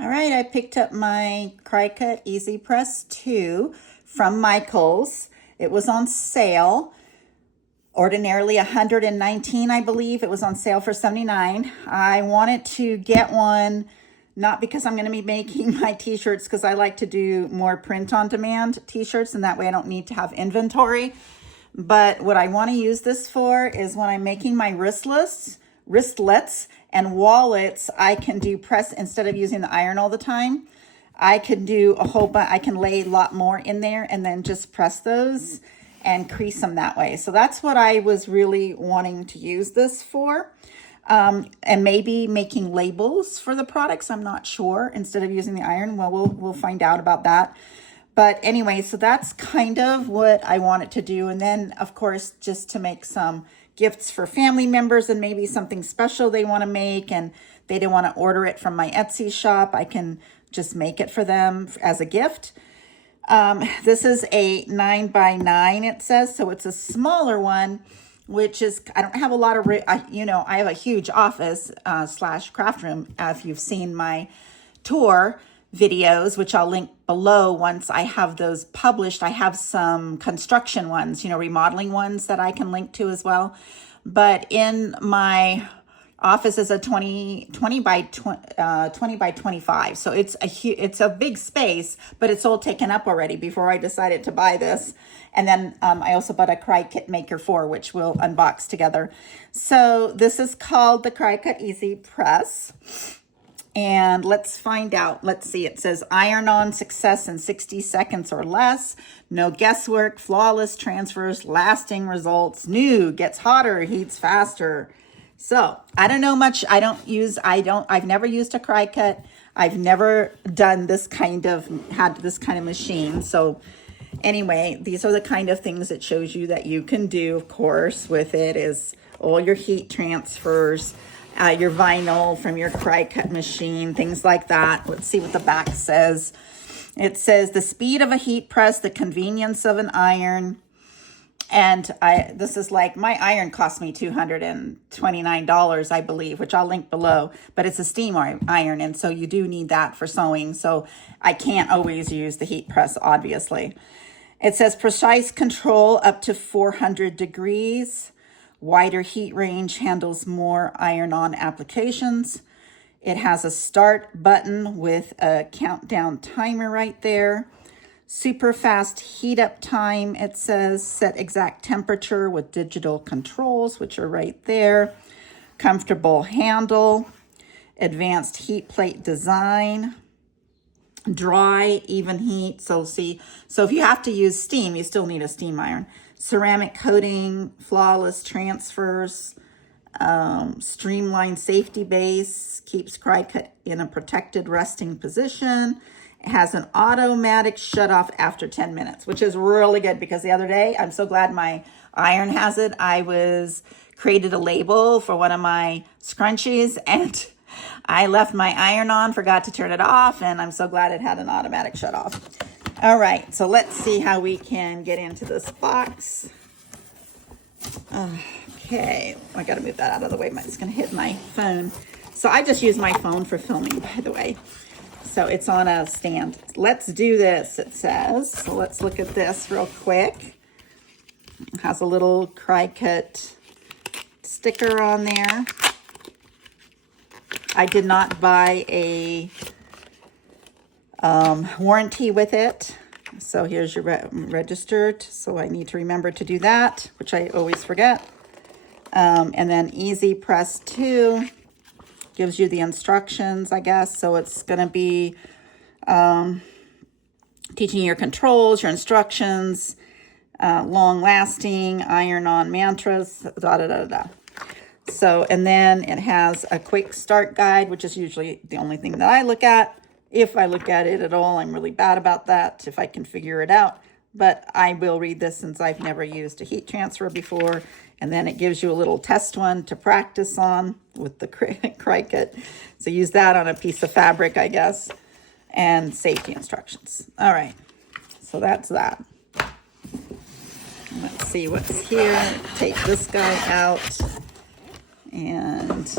All right, I picked up my Cricut EasyPress 2 from Michael's. It was on sale. Ordinarily $119, I believe. It was on sale for $79. I wanted to get one, not because I'm going to be making my t-shirts, because I like to do more print on demand t-shirts, and that way I don't need to have inventory. But what I want to use this for is when I'm making my wristlets and wallets, I can do press instead of using the iron all the time. I can do a whole bunch, I can lay a lot more in there and then just press those and crease them that way. So that's what I was really wanting to use this for. And maybe making labels for the products, I'm not sure, instead of using the iron. Well, we'll find out about that. But anyway, so that's kind of what I wanted to do. And then, of course, just to make some gifts for family members and maybe something special they want to make and they don't want to order it from my Etsy shop, I can just make it for them as a gift. This is a 9x9, it says, so it's a smaller one, which is, I don't have a lot of, I have a huge office / craft room. If you've seen my tour videos, which I'll link below once I have those published. I have some construction ones, remodeling ones that I can link to as well. But in my office is a 20 by 25. So it's a big space, but it's all taken up already before I decided to buy this. And then I also bought a Cricut Maker 4, which we'll unbox together. So this is called the Cricut EasyPress. And let's find out. Let's see. It says iron-on success in 60 seconds or less. No guesswork, flawless transfers, lasting results. New, gets hotter, heats faster. So I don't know much. I've never used a Cricut. I've never done had this kind of machine. So anyway, these are the kind of things it shows you that you can do, of course, with it is all your heat transfers, your vinyl from your Cricut machine, things like that. Let's see what the back says. It says the speed of a heat press, the convenience of an iron. And this is like, my iron cost me $229, I believe, which I'll link below, but it's a steam iron. And so you do need that for sewing. So I can't always use the heat press, obviously. It says precise control up to 400 degrees. Wider heat range, handles more iron-on applications. It has a start button with a countdown timer right there. Super fast heat up time, it says. Set exact temperature with digital controls, which are right there. Comfortable handle. Advanced heat plate design. Dry, even heat. So if you have to use steam, you still need a steam iron. Ceramic coating, flawless transfers, streamlined safety base, keeps Cricut in a protected resting position. It has an automatic shut off after 10 minutes, which is really good because the other day, I'm so glad my iron has it. I created a label for one of my scrunchies and I left my iron on, forgot to turn it off, and I'm so glad it had an automatic shut off. All right, so let's see how we can get into this box. Okay, I gotta move that out of the way. It's gonna hit my phone. So I just use my phone for filming, by the way. So it's on a stand. Let's do this, it says. So let's look at this real quick. It has a little Cricut sticker on there. I did not buy a warranty with it. So here's your registered. So I need to remember to do that, which I always forget. And then EasyPress 2 gives you the instructions, I guess. So it's going to be teaching your controls, your instructions, long lasting, iron-on mantras, da-da-da-da. So, and then it has a quick start guide, which is usually the only thing that I look at. If I look at it at all, I'm really bad about that, if I can figure it out. But I will read this since I've never used a heat transfer before. And then it gives you a little test one to practice on with the Cricut. So use that on a piece of fabric, I guess. And safety instructions. All right, so that's that. Let's see what's here. Take this guy out. And,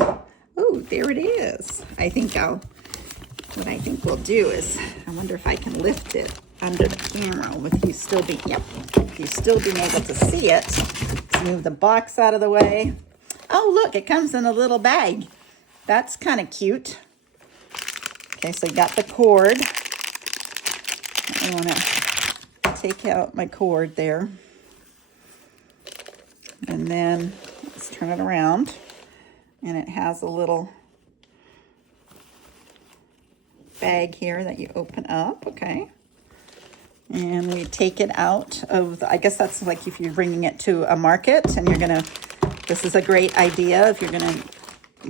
oh, there it is. I think I'll what I think we'll do is, I wonder if I can lift it under the camera with you still being, yep, you still being able to see it. Let's move the box out of the way. Oh, look, it comes in a little bag. That's kind of cute. Okay, so I got the cord. I want to take out my cord there. And then let's turn it around. And it has a little bag here that you open up, okay? And we take it out of, I guess that's like if you're bringing it to a market and you're gonna, this is a great idea. If you're gonna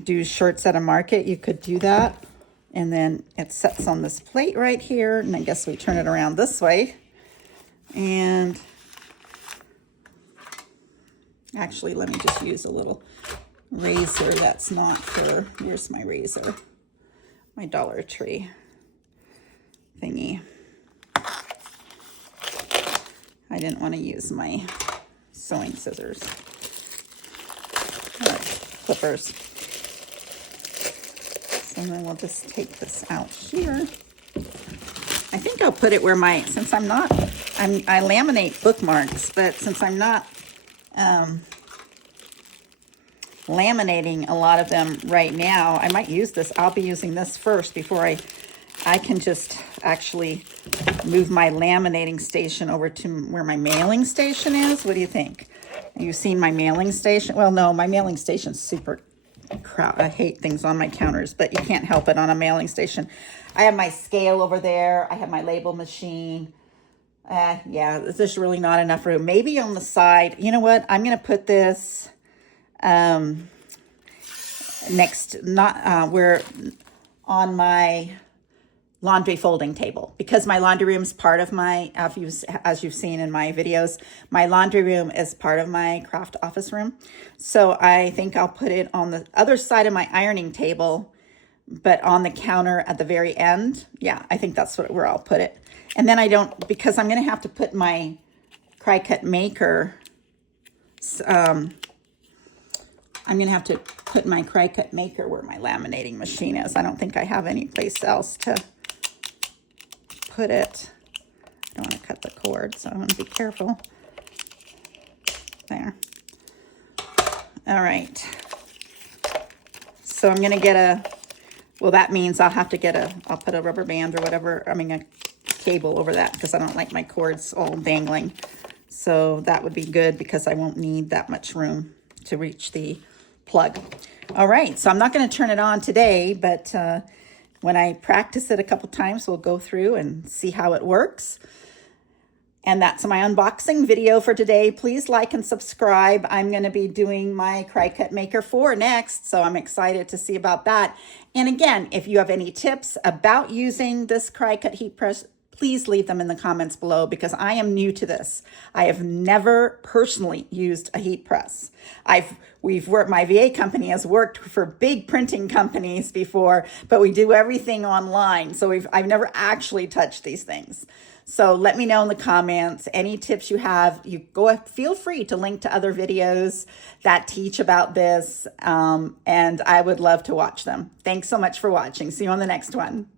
do shirts at a market, you could do that. And then it sets on this plate right here. And I guess we turn it around this way. And actually, let me just use a little razor that's not for, where's my razor? My Dollar Tree thingy. I didn't want to use my sewing scissors. Clippers. So then we'll just take this out here. I think I'll put it where my, since I'm not, I laminate bookmarks, but since I'm not laminating a lot of them right now, I might use this. I'll be using this first before I can just actually move my laminating station over to where my mailing station is. What do you think? Have you seen my mailing station? Well, no, my mailing station's super crowded. I hate things on my counters, but you can't help it on a mailing station. I have my scale over there. I have my label machine. Yeah, there's really not enough room. Maybe on the side. You know what? I'm going to put this next, not where on my laundry folding table, because my laundry room is part of my, as you've seen in my videos, my laundry room is part of my craft office room. So I think I'll put it on the other side of my ironing table, but on the counter at the very end. Yeah, I think that's where I'll put it. And then I don't, because I'm going to have to put my Cricut maker, I'm going to have to put my Cricut maker where my laminating machine is. I don't think I have any place else to put it. I don't want to cut the cord, so I want to be careful. There. All right. So I'm going to get a, well, that means I'll have to get a, I'll put a rubber band or whatever, I mean a cable over that, because I don't like my cords all dangling. So that would be good because I won't need that much room to reach the plug. All right, so I'm not going to turn it on today, but when I practice it a couple times, we'll go through and see how it works. And that's my unboxing video for today. Please like and subscribe. I'm going to be doing my Cricut Maker 4 next, so I'm excited to see about that. And again, if you have any tips about using this Cricut heat press, please leave them in the comments below, because I am new to this. I have never personally used a heat press. My VA company has worked for big printing companies before, but we do everything online. So I've never actually touched these things. So let me know in the comments any tips you have. Feel free to link to other videos that teach about this, and I would love to watch them. Thanks so much for watching. See you on the next one.